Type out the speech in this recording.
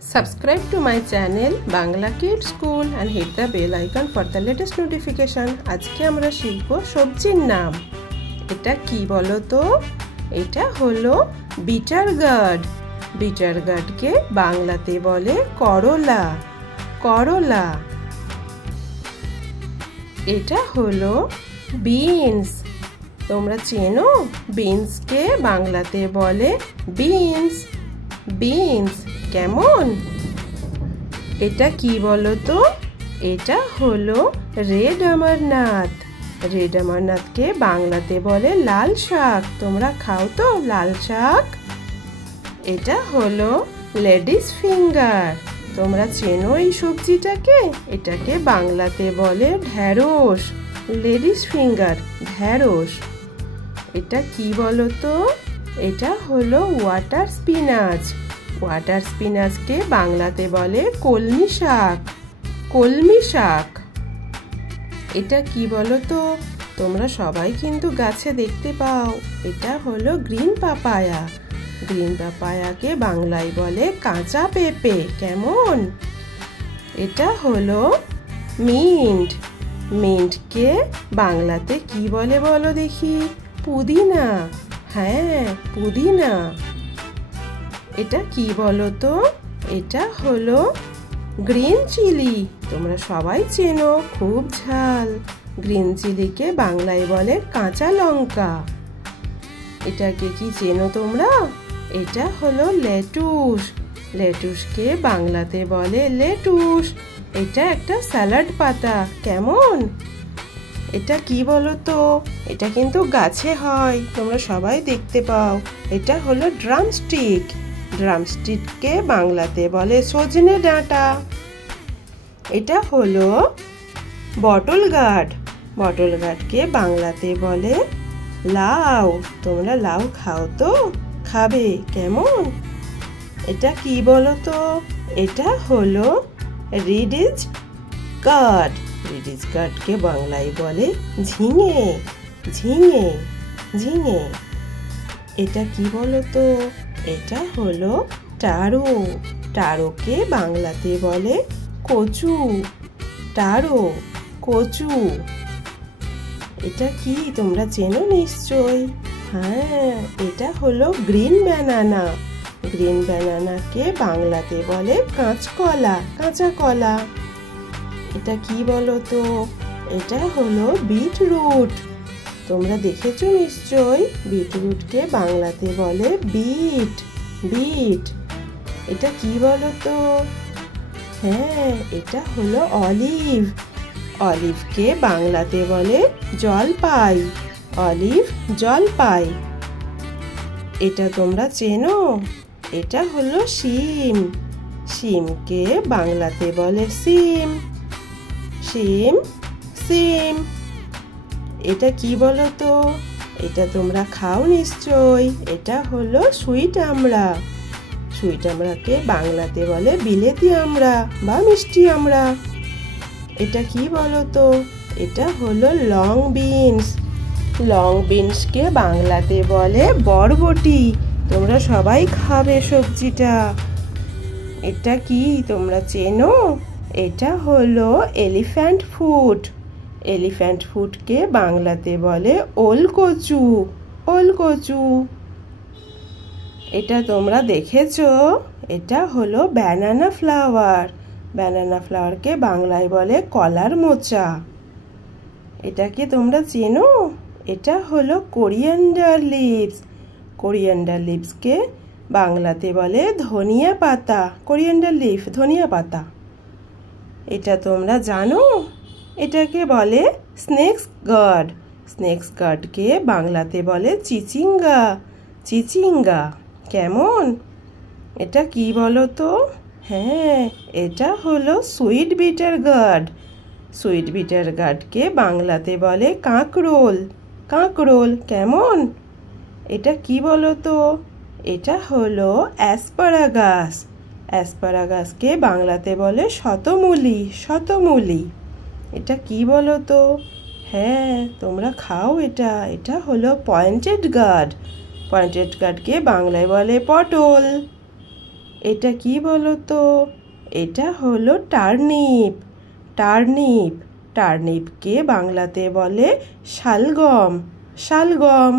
Subscribe to my channel Bangla Kids School and hit the bell icon for the latest notification. আজকে আমরা শিখব সবজির নাম। এটা কি বলো তো? এটা হলো বিটার গার্ড। বিটার গার্ডকে বাংলাতে বলে করলা। করলা। এটা হলো বিনস। তোমরা চেনো? বিনসকে বাংলাতে বলে বিনস। বিনস কেমন? এটা কি বলো তো? এটা হলো রেড অমরনাথ। রেড অমরনাথকে বাংলাতে বলে লাল শাক। তোমরা খাও তো লাল শাক? এটা হলো লেডিস ফিঙ্গার। তোমরা চেনো এই সবজিটাকে? এটাকে বাংলাতে বলে ঢেঁড়স। লেডিস ফিঙ্গার, ঢেঁড়স। এটা কি বলো তো? এটা হলো ওয়াটার স্পিনাচ। ওয়াটার স্পিনাচকে বাংলাতে বলে কলমি শাক। কলমি শাক। এটা কি বলো তো? তোমরা সবাই কিন্তু গাছে দেখতে পাও। এটা হলো গ্রিন পাপায়া। গ্রিন পাপায়াকে বাংলায় বলে কাঁচা পেঁপে। কেমন? এটা হলো মিন্ট। মিন্টকে বাংলাতে কি বলে বলো দেখি? পুদিনা। হ্যাঁ, পুদিনা। এটা কি বলো তো? এটা হলো গ্রিন চিলি। তোমরা সবাই চেনো, খুব ঝাল। গ্রিন চিলিকে বাংলায় বলে কাঁচা লঙ্কা। এটাকে কি চেনো তোমরা? এটা হলো লেটুস। লেটুসকে বাংলাতে বলে লেটুস। এটা একটা স্যালাড পাতা। কেমন? এটা কি বলো তো? এটা কিন্তু গাছে হয়, তোমরা সবাই দেখতে পাও। এটা হলো ড্রামস্টিক। ড্রামস্টিককে বাংলাতে বলে সজনে ডাঁটা। এটা হলো বটল গার্ড। বটল গার্ডকে বাংলাতে বলে লাউ। তোমরা লাউ খাও তো? খাবে। কেমন? এটা কি বলো তো? এটা হলো রিডিজ গার্ড। রিডিজ গার্ডকে বাংলায় বলে ঝিঙে। ঝিঙে, ঝিঙে। এটা কি বলো তো? এটা হলো টারো। টারোকে বাংলাতে বলে কচু। টারো, কচু। এটা কি তোমরা চেনো নিশ্চয়? হ্যাঁ, এটা হলো গ্রিন ব্যানানা। গ্রিন ব্যানানাকে বাংলাতে বলে কাঁচকলা। কাঁচা কলা। এটা কি বলো তো? এটা হলো বিটরুট। তোমরা দেখেছো নিশ্চয়? বিটরুটকে বাংলাতে বলে বিট। বিট। এটা কি বলো তো? হ্যাঁ, এটা হলো অলিভ। অলিভকে বাংলাতে বলে জলপাই। অলিভ, জলপাই। এটা তোমরা চেনো? এটা হলো শিম। শিমকে বাংলাতে বলে সিম। শিম, সিম। এটা কি বলো তো? এটা তোমরা খাও নিশ্চয়। এটা হলো সুইট আমড়া। সুইট আমড়াকে বাংলাতে বলে বিলেতি আমড়া বা মিষ্টি আমড়া। এটা কি বলো তো? এটা হলো লং বিনস। লং বিনসকে বাংলাতে বলে বরবটি। তোমরা সবাই খাবে সবজিটা। এটা কি তোমরা চেনো? এটা হলো এলিফ্যান্ট ফুড। এলিফ্যান্ট ফুডকে বাংলাতে বলে ওলকচু। ওলকচু। এটা তোমরা দেখেছো? এটা হলো ব্যানানা ফ্লাওয়ার। ব্যানানা ফ্লাওয়ারকে বাংলায় বলে কলার মোচা। এটাকে তোমরা চেনো? এটা হলো কোরিয়ান্ডার লিভস। কোরিয়ান্ডার লিভসকে বাংলাতে বলে ধনিয়া পাতা। কোরিয়ান্ডার লিফ, ধনিয়া পাতা। এটা তোমরা জানো? এটাকে বলে স্নেকস গার্ড। স্নেকস গার্ডকে বাংলাতে বলে চিচিঙ্গা। চিচিঙ্গা। কেমন? এটা কি বলো তো? হ্যাঁ, এটা হলো sweet bitter gourd. Sweet bitter গার্ডকে বাংলাতে বলে কাঁকরোল। কাঁকরোল। কেমন? এটা কি বলো তো? এটা হলো অ্যাসপারাগাস। অ্যাসপারাগাসকে বাংলাতে বলে শতমূলি। শতমূলি। এটা কি বলো তো? হ্যাঁ, তোমরা খাও এটা। এটা হলো পয়েন্টেড গার্ড। পয়েন্টেড গার্ডকে বাংলায় বলে পটল। এটা কি বলো তো? এটা হলো টার্নিপ। টার্নিপ, টার্নিপকে বাংলাতে বলে শালগম। শালগম।